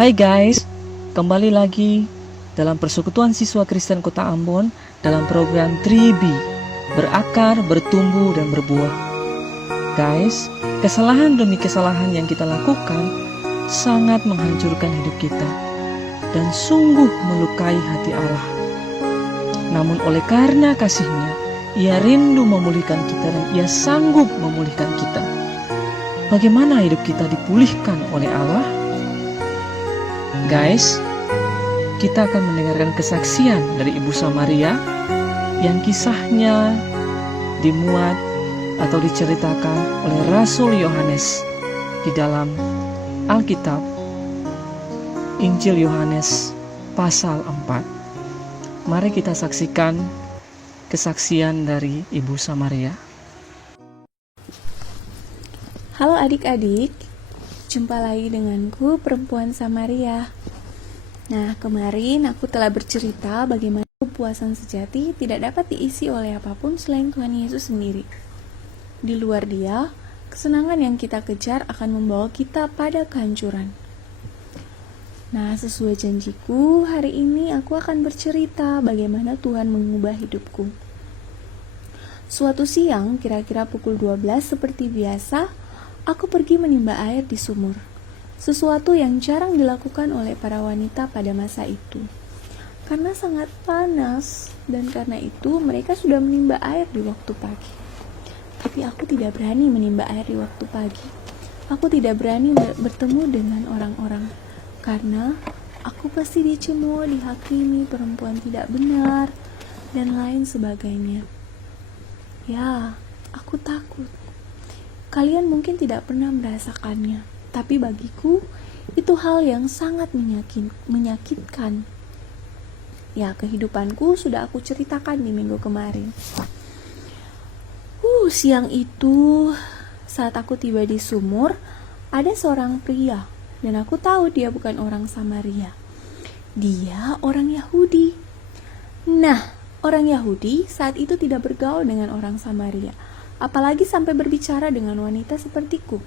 Hai guys, kembali lagi dalam Persekutuan Siswa Kristen Kota Ambon dalam program 3B, berakar, bertumbuh, dan berbuah. Guys, kesalahan demi kesalahan yang kita lakukan sangat menghancurkan hidup kita dan sungguh melukai hati Allah. Namun oleh karena kasih-Nya, Ia rindu memulihkan kita dan Ia sanggup memulihkan kita. Bagaimana hidup kita dipulihkan oleh Allah? Guys, kita akan mendengarkan kesaksian dari Ibu Samaria yang kisahnya dimuat atau diceritakan oleh Rasul Yohanes di dalam Alkitab Injil Yohanes pasal 4. Mari kita saksikan kesaksian dari Ibu Samaria. Halo adik-adik, jumpa lagi denganku Perempuan Samaria. Nah, kemarin aku telah bercerita bagaimana kepuasan sejati tidak dapat diisi oleh apapun selain Tuhan Yesus sendiri. Di luar Dia, kesenangan yang kita kejar akan membawa kita pada kehancuran. Nah, sesuai janjiku, hari ini aku akan bercerita bagaimana Tuhan mengubah hidupku. Suatu siang, kira-kira pukul 12 seperti biasa, aku pergi menimba air di sumur. Sesuatu yang jarang dilakukan oleh para wanita pada masa itu. Karena sangat panas, dan karena itu mereka sudah menimba air di waktu pagi. Tapi aku tidak berani menimba air di waktu pagi. Aku tidak berani bertemu dengan orang-orang. Karena aku pasti dicemooh, dihakimi perempuan tidak benar, dan lain sebagainya. Ya, aku takut. Kalian mungkin tidak pernah merasakannya, tapi bagiku itu hal yang sangat menyakitkan. Ya, kehidupanku sudah aku ceritakan di minggu kemarin. Siang itu, saat aku tiba di sumur, ada seorang pria, dan aku tahu dia bukan orang Samaria. Dia orang Yahudi. Nah, orang Yahudi saat itu tidak bergaul dengan orang Samaria, apalagi sampai berbicara dengan wanita sepertiku.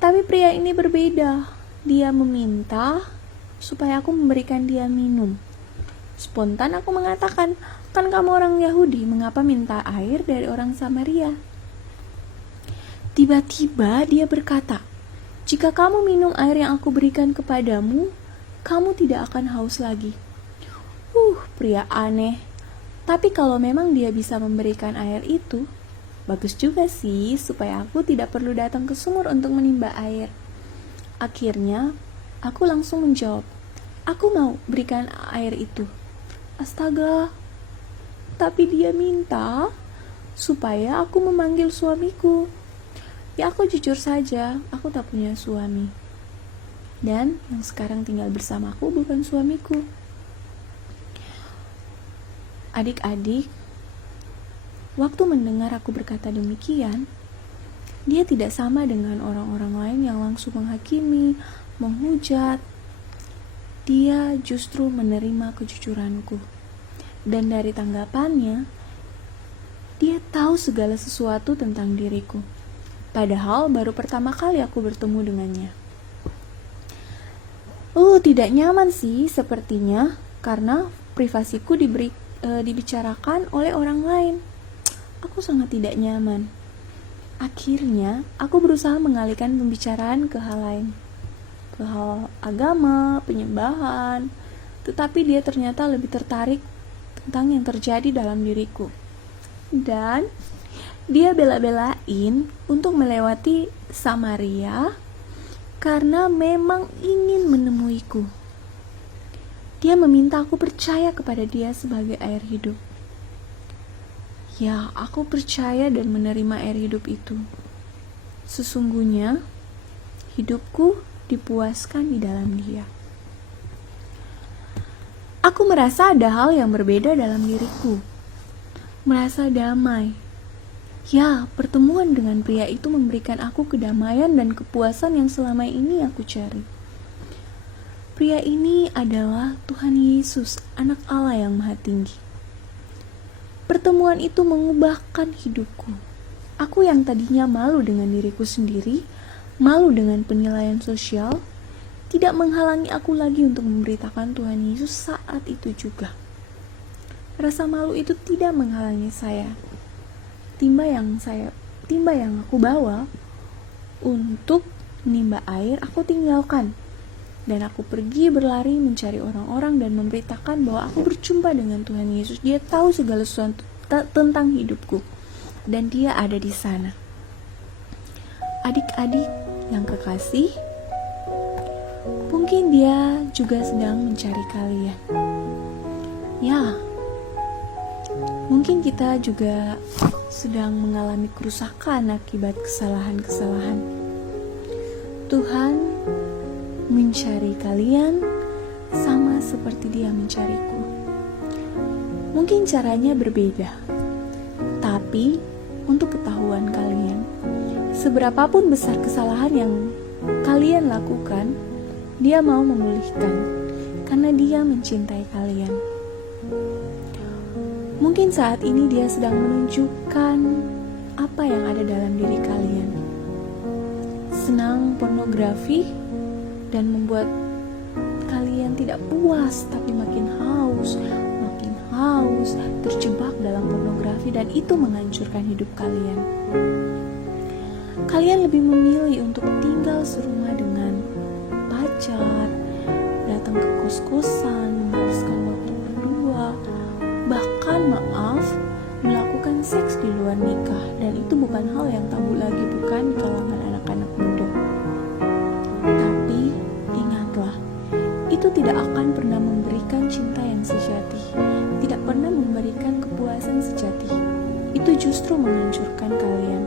Tapi pria ini berbeda. Dia meminta supaya aku memberikan dia minum. Spontan aku mengatakan, kan kamu orang Yahudi, mengapa minta air dari orang Samaria? Tiba-tiba dia berkata, jika kamu minum air yang aku berikan kepadamu, kamu tidak akan haus lagi. Pria aneh. Tapi kalau memang dia bisa memberikan air itu, bagus juga sih, supaya aku tidak perlu datang ke sumur untuk menimba air. Akhirnya, aku langsung menjawab, aku mau berikan air itu. Astaga, tapi dia minta supaya aku memanggil suamiku. Ya, aku jujur saja, aku tak punya suami. Dan yang sekarang tinggal bersamaku bukan suamiku. Adik-adik, waktu mendengar aku berkata demikian, dia tidak sama dengan orang-orang lain yang langsung menghakimi, menghujat. Dia justru menerima kejujuranku. Dan dari tanggapannya, dia tahu segala sesuatu tentang diriku. Padahal baru pertama kali aku bertemu dengannya. Tidak nyaman sih sepertinya, karena privasiku dibicarakan oleh orang lain. Aku sangat tidak nyaman. Akhirnya, aku berusaha mengalihkan pembicaraan ke hal lain. Ke hal agama, penyembahan. Tetapi dia ternyata lebih tertarik tentang yang terjadi dalam diriku. Dan dia bela-belain untuk melewati Samaria karena memang ingin menemuiku. Dia meminta aku percaya kepada dia sebagai air hidup. Ya, aku percaya dan menerima air hidup itu. Sesungguhnya, hidupku dipuaskan di dalam Dia. Aku merasa ada hal yang berbeda dalam diriku. Merasa damai. Ya, pertemuan dengan pria itu memberikan aku kedamaian dan kepuasan yang selama ini aku cari. Pria ini adalah Tuhan Yesus, Anak Allah yang Maha Tinggi. Pertemuan itu mengubahkan hidupku. Aku yang tadinya malu dengan diriku sendiri, malu dengan penilaian sosial, tidak menghalangi aku lagi untuk memberitakan Tuhan Yesus saat itu juga. Rasa malu itu tidak menghalangi saya. Timba yang aku bawa untuk menimba air aku tinggalkan, dan aku pergi berlari mencari orang-orang dan memberitakan bahwa aku berjumpa dengan Tuhan Yesus. Dia tahu segala sesuatu tentang hidupku, dan dia ada di sana. Adik-adik yang kekasih, mungkin dia juga sedang mencari kalian. Ya, mungkin kita juga sedang mengalami kerusakan akibat kesalahan-kesalahan. Tuhan mencari kalian sama seperti Dia mencariku. Mungkin caranya berbeda, tapi untuk ketahuan kalian, seberapapun besar kesalahan yang kalian lakukan, Dia mau memulihkan karena Dia mencintai kalian. Mungkin saat ini Dia sedang menunjukkan apa yang ada dalam diri kalian. Senang pornografi dan membuat kalian tidak puas, tapi makin haus, terjebak dalam pornografi, dan itu menghancurkan hidup kalian. Kalian lebih memilih untuk tinggal serumah dengan pacar, datang ke kos-kosan, menghabiskan waktu berdua, bahkan melakukan seks di luar nikah, dan itu bukan hal yang tabu lagi, bukan di kalangan anak-anak muda. Tapi ingatlah, itu tidak akan pernah memberikan cinta yang sejati, tidak pernah memberikan kepuasan sejati. Itu justru menghancurkan kalian.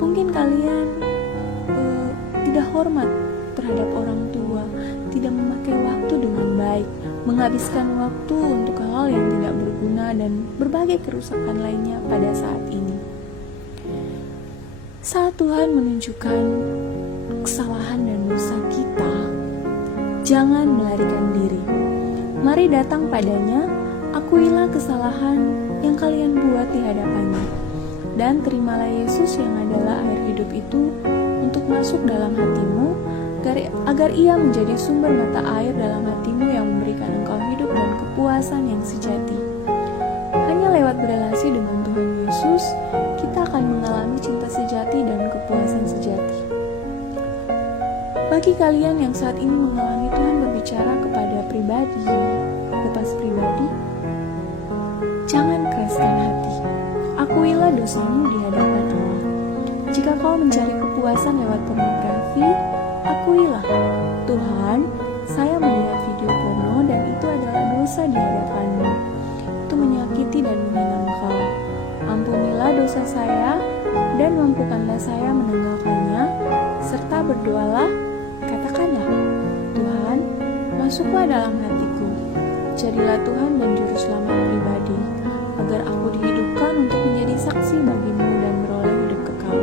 Mungkin kalian tidak hormat terhadap orang tua, tidak memakai waktu dengan baik, menghabiskan waktu untuk hal-hal yang tidak berguna, dan berbagai kerusakan lainnya pada saat ini. Saat Tuhan menunjukkan kesalahan dan dosa kita, jangan melarikan diri. Mari datang padanya, akuilah kesalahan yang kalian buat di hadapannya, dan terimalah Yesus yang adalah air hidup itu untuk masuk dalam hatimu, agar ia menjadi sumber mata air dalam hatimu yang memberikan engkau hidup dan kepuasan yang sejati. Hanya lewat berelasi dengan Tuhan Yesus, kita akan mengalami cinta sejati dan kepuasan sejati. Bagi kalian yang saat ini mengalami Tuhan berbicara kepada pribadi, lepas pribadi, jangan keraskan hati. Akuilah dosamu di hadapan Allah. Jika kau mencari kepuasan lewat pornografi, akuilah, Tuhan, saya melihat video porno dan itu adalah dosa di hadapan-Mu. Itu menyakiti dan menghina Engkau. Ampunilah dosa saya dan mampukanlah saya menanggalkannya, serta berdoalah, katakanlah, Tuhan, masuklah dalam hatiku. Jadilah Tuhan dan Juru Selamat pribadi, agar aku dihidupkan untuk menjadi saksi bagi-Mu dan beroleh hidup kekal.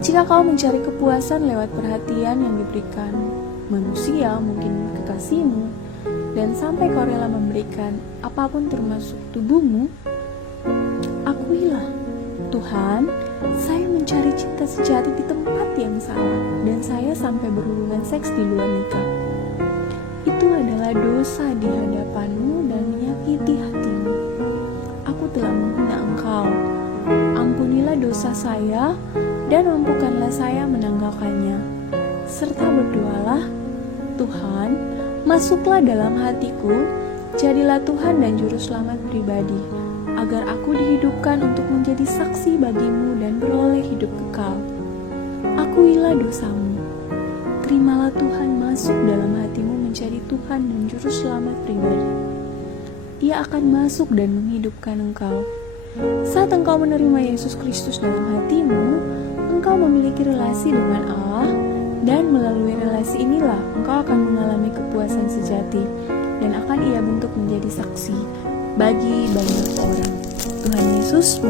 Jika kau mencari kepuasan lewat perhatian yang diberikan manusia, mungkin kekasihmu, dan sampai kau rela memberikan apapun termasuk tubuhmu, akuilah, Tuhan, saya mencari cinta sejati di tempat yang salah, dan saya sampai berhubungan seks di luar nikah. Itu adalah dosa di hadapan-Mu dan menyakiti hatimu. Aku telah menghina Engkau. Ampunilah dosa saya dan mampukanlah saya menanggalkannya. Serta berdoalah, Tuhan, masuklah dalam hatiku, jadilah Tuhan dan Juru Selamat pribadi, agar aku dihidupkan untuk menjadi saksi bagi-Mu dan beroleh hidup kekal. Akuilah dosamu. Terimalah Tuhan masuk dalam hatimu menjadi Tuhan dan Juru Selamat pribadi. Ia akan masuk dan menghidupkan engkau. Saat engkau menerima Yesus Kristus dalam hatimu, engkau memiliki relasi dengan Allah, dan melalui relasi inilah engkau akan mengalami kepuasan sejati, dan akan Ia bentuk menjadi saksi bagi banyak orang. Tuhan Yesus